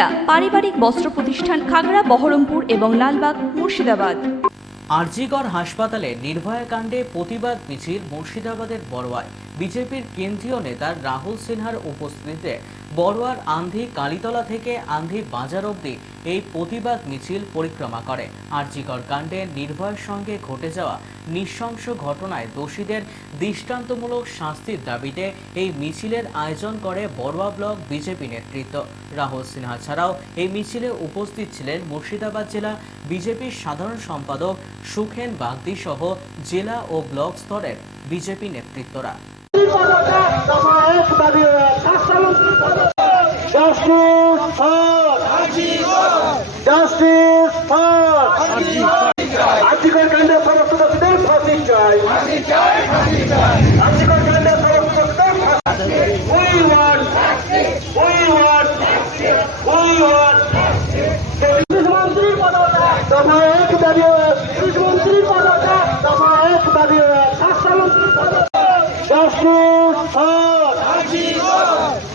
সুনিতা পারিবারিক বস্ত্র প্রতিষ্ঠান খাগড়া, বহরমপুর এবং লালবাগ, মুর্শিদাবাদ। আরজিগড় হাসপাতালে নির্ভয়া কাণ্ডে প্রতিবাদ মিছিল মুর্শিদাবাদের বড়োয়ায়। বিজেপির কেন্দ্রীয় নেতা রাহুল সিনহার উপস্থিতিতে বড়োয়ার আন্ধি কালীতলা থেকে আন্ধি বাজার অবধি এই প্রতিবাদ মিছিল পরিক্রমা করে। আরজিগড় কাণ্ডে নির্ভয়ার সঙ্গে ঘটে যাওয়া নৃশংস ঘটনায় দোষীদের দৃষ্টান্তমূলক শাস্তির দাবিতে এই মিছিলের আয়োজন করে বড়োয়া ব্লক বিজেপি নেতৃত্ব। রাহুল সিনহা ছাড়াও এই মিছিলে উপস্থিত ছিলেন মুর্শিদাবাদ জেলা বিজেপির সাধারণ সম্পাদক সুখেন বাগদি সহ জেলা ও ব্লক স্তরের বিজেপি নেতৃত্বরা। Justice for Justice for আর্থিকর কাণ্ডে সমস্ত দোষীদের ফাঁসি চাই। আর্থিকর কাণ্ডে ফাঁসি We want We want We want কৃষিমন্ত্রীর পদটা দফা এক দাঁড়িয়ে কৃষিমন্ত্রীর পদটা দফা এক দাঁড়িয়ে স্বাস্থ্যমন্ত্রীর পদটা Justice for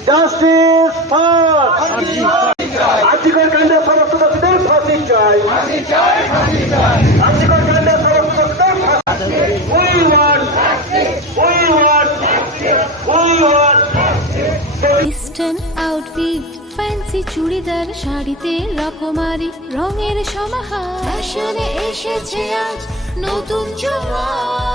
Justice for আর্থিকর কাণ্ডে সমস্ত দোষীদের চুড়িদার শাড়িতে রকমারি রঙের সমাহার। ফ্যাশনে এসেছে আজ নতুন সুনিতা